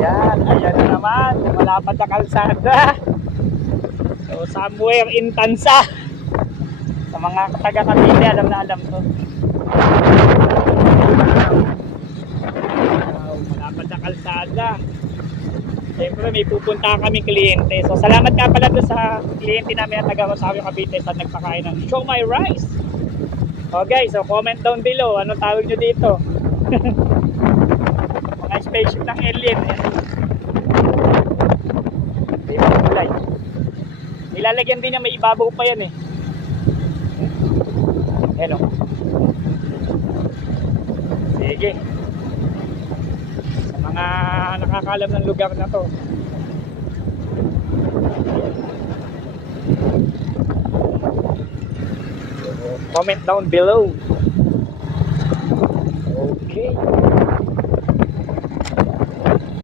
Yan, ayan na naman. Malapad na kalsada. So, somewhere in Tansa. Sa mga taga Cavite, alam na alam to. Wow, malapad na kalsada. Siyempre, may pupunta kaming kliyente. So, salamat nga pala doon sa kliyente namin na taga Rosario, Cavite sa nagpakain ng Show My Rice. Okay, so comment down below. Anong tawag nyo dito? Mga spaceship ng alien. Ibang kulay. Nilalagyan din niya, may ibabaw pa yan eh. Hello. Sige. Sa mga nakakalam ng lugar na to. Comment down below.